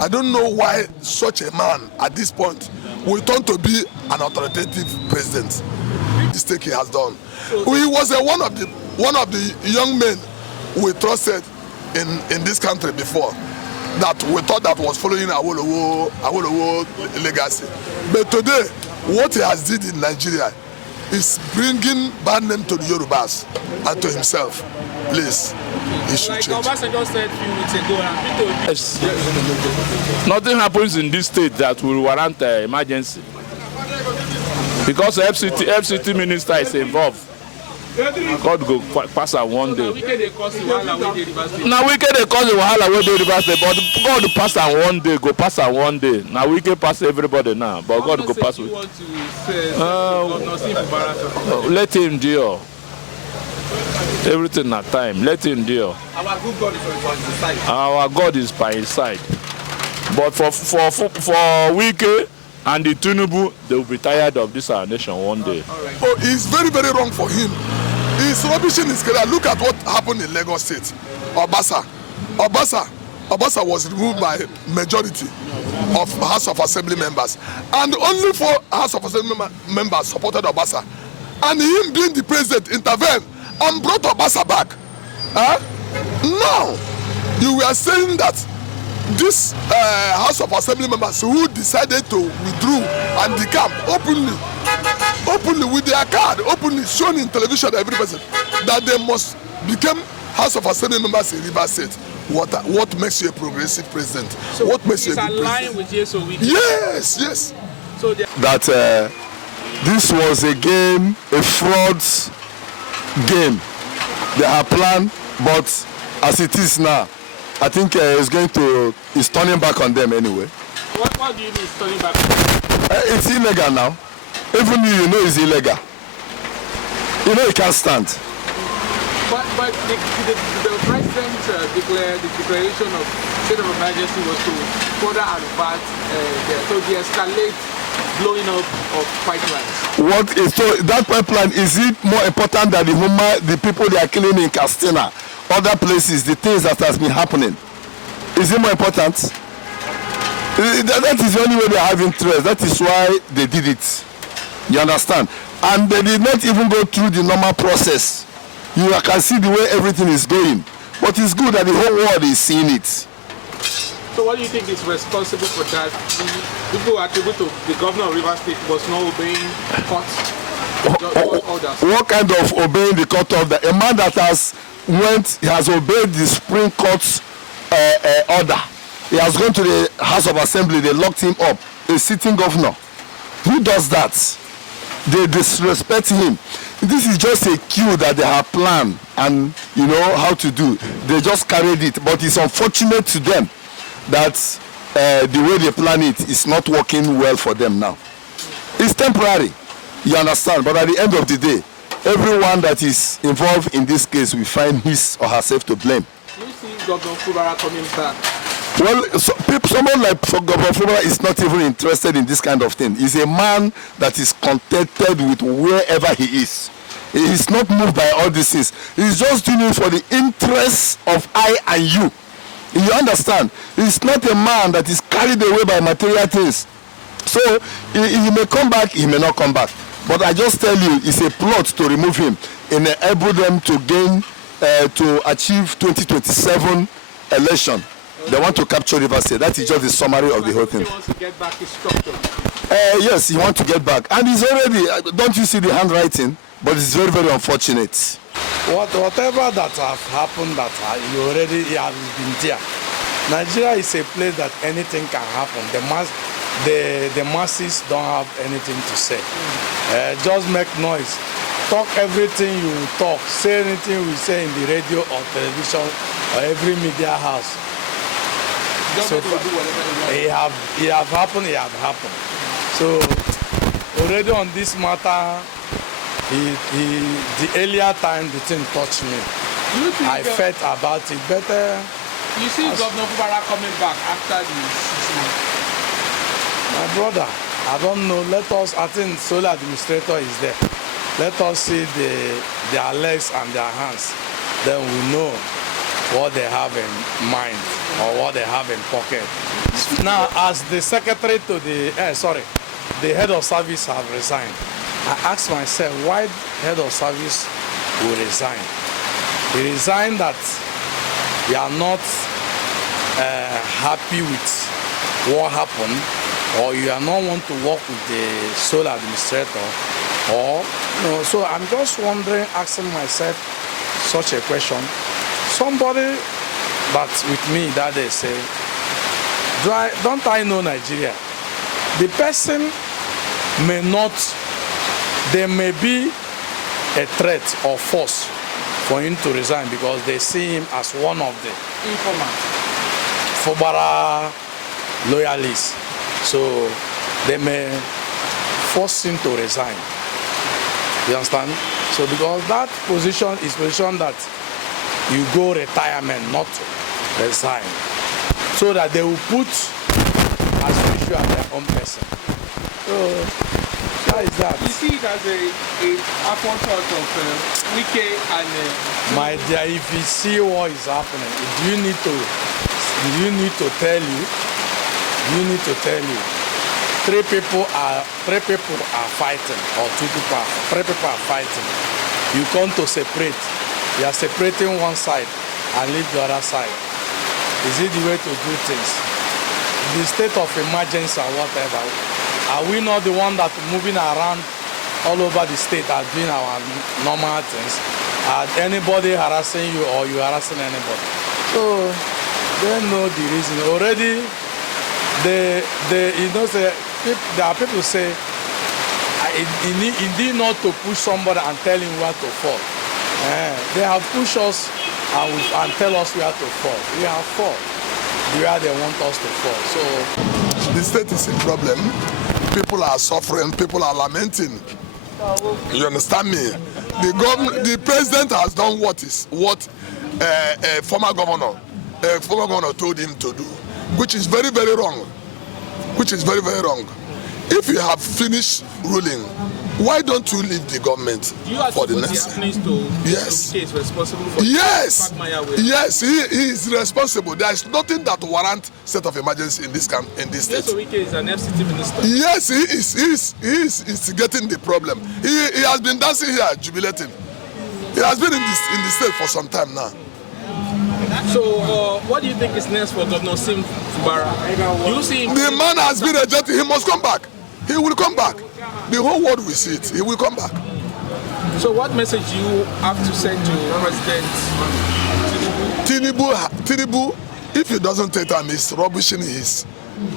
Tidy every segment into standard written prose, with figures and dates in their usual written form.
I don't know why such a man at this point will turn to be an authoritative president. The mistake he has done. He was one of the young men we trusted in this country before, that we thought that was following Awolowo legacy. But today, what he has did in Nigeria is bringing bad name to the Yorubas and to himself. Please, he should change. Obasanjo said a few weeks ago, yes. Nothing happens in this state that will warrant emergency, because the FCT minister is involved. God go pass am one day. Now we can cause the wahala wey dey Rivers State, but God pass am one day, go pass am one day. Now we can pass everybody now, but God go pass. Let him deal. Everything at time. Let him deal. our good God is on his side. Our God is by his side. But for Wike and the Tinubu, they will be tired of this our nation one day. Right. Oh, it's very, very wrong for him. He's rubbishing his career. Look at what happened in Lagos State. Obasa was removed by majority of House of Assembly members, and only 4 House of Assembly members supported Obasa, and him being the president intervened and brought Obasa back. Now you were saying that this House of Assembly members who decided to withdraw and decamp openly with their card, openly shown in television, every person, that they must become House of Assembly members in Rivers State. What makes you a progressive president? So what makes you a good president? With yes. So that this was a game, a fraud game. They have planned, but as it is now, I think it's turning back on them anyway. What do you mean it's turning back? It's illegal now. Even you know it's illegal. You know it can't stand. But the president declared the declaration of state of emergency was to further advance so de-escalate blowing up of pipelines. So that pipeline, is it more important than the people they are killing in Castina, other places, the things that has been happening? Is it more important? That is the only way they have interest. That is why they did it. You understand? And they did not even go through the normal process. You can see the way everything is going. But it's good that the whole world is seeing it. So what do you think is responsible for that? People attribute to the governor of Rivers State was not obeying court orders. What kind of obeying the court order? A man that has obeyed the Supreme Court's order. He has gone to the House of Assembly, they locked him up. A sitting governor. Who does that? They disrespect him. This is just a cue that they have planned and you know how to do. They just carried it, but it's unfortunate to them that the way they plan it is not working well for them now. It's temporary, you understand, but at the end of the day, everyone that is involved in this case will find his or herself to blame. Do you see Governor Fubara coming back? Well, someone like Governor Fubara is not even interested in this kind of thing. He's a man that is contented with wherever he is. He is not moved by all these things. He's just doing it for the interests of I and you. You understand? He's not a man that is carried away by material things. So he may come back, he may not come back. But I just tell you, it's a plot to remove him and enable them to gain, to achieve 2027 election. They want to capture Rivers State. That is just the summary of the whole thing. He wants to get back his structure. Yes, he wants to get back. And he's already, don't you see the handwriting? But it's very, very unfortunate. Whatever that have happened, that you already have been there. Nigeria is a place that anything can happen. The masses don't have anything to say. Just make noise. Talk everything you talk. Say anything we say in the radio or television or every media house. So it have happened. So already on this matter, the earlier time the thing touched me. I felt about it better. You see Governor Fubara coming back after the 6 months? My brother, I don't know. I think sole administrator is there. Let us see their legs and their hands. Then we know what they have in mind or what they have in pocket. Now, as the secretary to the head of service have resigned, I asked myself why head of service will resign. He resigned that we are not happy with what happened, or you are not want to work with the sole administrator, or so I'm just wondering, asking myself such a question. Somebody that's with me that day say, don't I know Nigeria? The person may not, there may be a threat or force for him to resign because they see him as one of the Fubara loyalists. So they may force him to resign. You understand? So because that position is position that you go retirement, not resign. So that they will put as usual their own person. So that is that. You see it as a afterthought of Wike and my dear, if you see what is happening, do you need to tell you? You need to tell you. Three people are fighting, or three people are fighting. You come to separate. You are separating one side and leave the other side. Is it the way to do things? The state of emergency or whatever, are we not the one that moving around all over the state are doing our normal things? Are anybody harassing you or you harassing anybody? So they know the reason. Already, there are people say, it need not to push somebody and tell him where to fall. They have pushed us and tell us where to fall. We have fall where they want us to fall. So The state is a problem. People are suffering. People are lamenting. You understand me? The president has done what a former governor told him to do, which is very, very wrong. Which is very, very wrong. If you have finished ruling, why don't you leave the government for the next? Yes. Is responsible for yes. Yes, he is responsible. There is nothing that warrant state of emergency in this state. Yes, Wike is an FCT minister. Yes, he is getting the problem. He has been dancing here, jubilating. He has been in the state for some time now. So, what do you think is next for Governor Sim Fubara? You see, the man has been rejected. He must come back. He will come back. The whole world will see it. He will come back. So, what message do you have to send to President Tinubu, if he doesn't take time, he's rubbishing his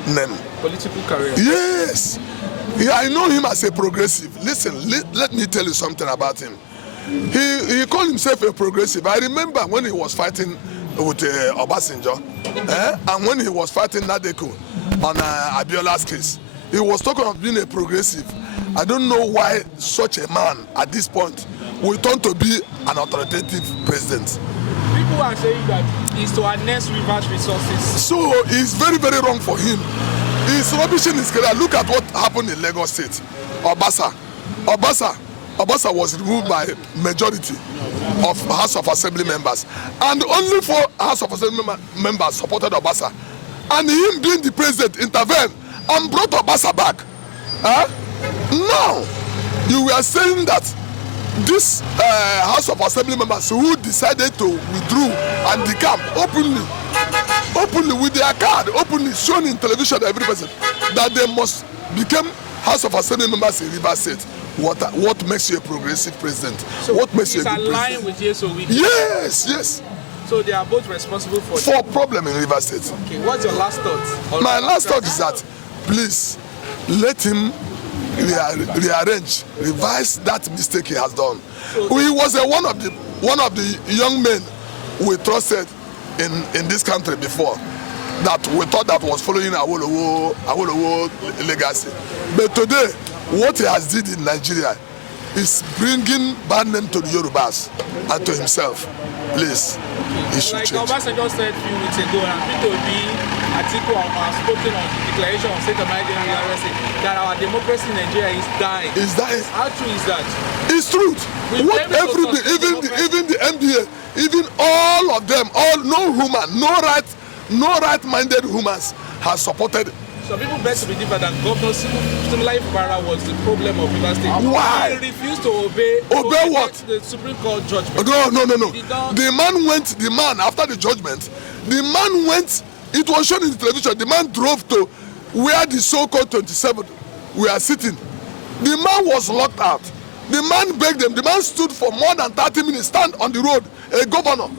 name. Political career. Yes. Yeah, I know him as a progressive. Listen, let me tell you something about him. He called himself a progressive. I remember when he was fighting with Obasanjo, and when he was fighting Nadeko on Abiola's case, he was talking of being a progressive. I don't know why such a man at this point will turn to be an authoritative president. People are saying that it's to harness reverse resources. So it's very, very wrong for him. He's rubbishing his career. Look at what happened in Lagos State. Obasa was removed by majority of House of Assembly members, and only 4 House of Assembly members supported Obasa, and him being the president intervened and brought Obasa back. Now you were saying that this House of Assembly members who decided to withdraw and decamp openly with their card, openly shown in television to every person, that they must become House of Assembly members in Rivers State. What makes you a progressive president? So what makes you a good president? With Wike. Yes. So they are both responsible for problem in Rivers State. Okay, what's your last thought? My last thought is that please let him rearrange, revise that mistake he has done. So he was one of the young men we trusted in this country before, that we thought that was following Awolowo legacy. But today, what he has did in Nigeria is bringing bad name to the Yorubas and to himself. Please, he should change. Like Obasanjo said a few weeks ago, and people will be Atiku has spoken on the declaration of state of emergency that our democracy in Nigeria is dying. Is dying. How true is that? It's truth. What everybody, even the MDA, even all of them, no human, no right-minded humans has supported. Some people beg to be different that Governor Simonalayi Fubara was the problem of Rivers State. Why? He refused to obey what? The Supreme Court judgment. No. The man after the judgment, the man went. It was shown in the television. The man drove to where the so-called 27 we are sitting. The man was locked out. The man begged them. The man stood for more than 30 minutes, stand on the road. A governor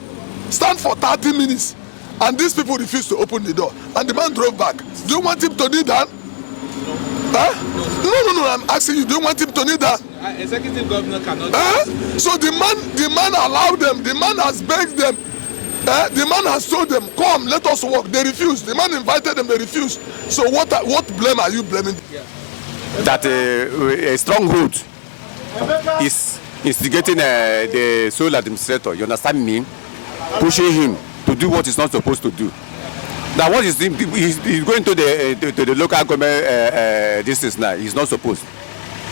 stand for 30 minutes. And these people refused to open the door. And the man drove back. Do you want him to kneel down? No, I'm asking you, do you want him to kneel down? Executive governor cannot. So the man allowed them. The man has begged them. The man has told them, come, let us walk. They refused. The man invited them, they refused. So what blame are you blaming? Yeah. That a stronghold is instigating the sole administrator, you understand me? Pushing him to do what he's not supposed to do. Now what he's going to the local government districts now, he's not supposed.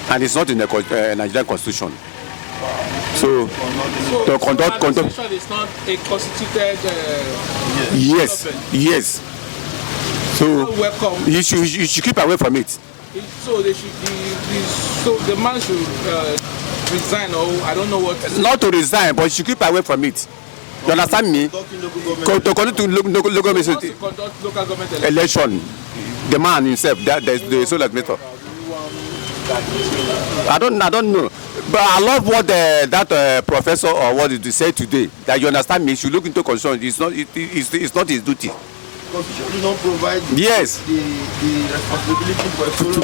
And it's not in the Nigerian constitution. So to conduct is not a constituted yes. So welcome. you should keep away from it. So they should so the man should resign, or I don't know what. Not to resign, but you should keep away from it. You understand me? To conduct local government election, the man himself, the sole administrator. I don't know, but I love what that professor or what did you say today. That you understand me? You should look into constitution. It's not his duty. Constitution do not provide the responsibility for a solo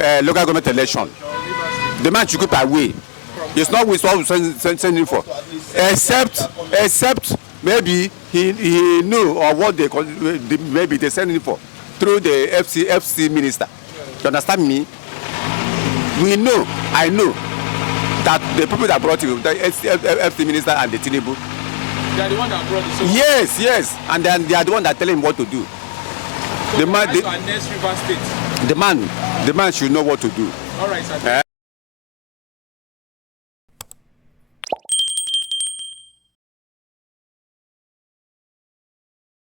and local government election. The man should keep away. It's not with what we send him for, except maybe he knew or what maybe they send him for through the FC minister. You understand me? I know that the people that brought him, the FC minister and the Tinubu, they are the one that brought it. So yes, and then they are the one that tell him what to do. So the man should know what to do. All right, sir.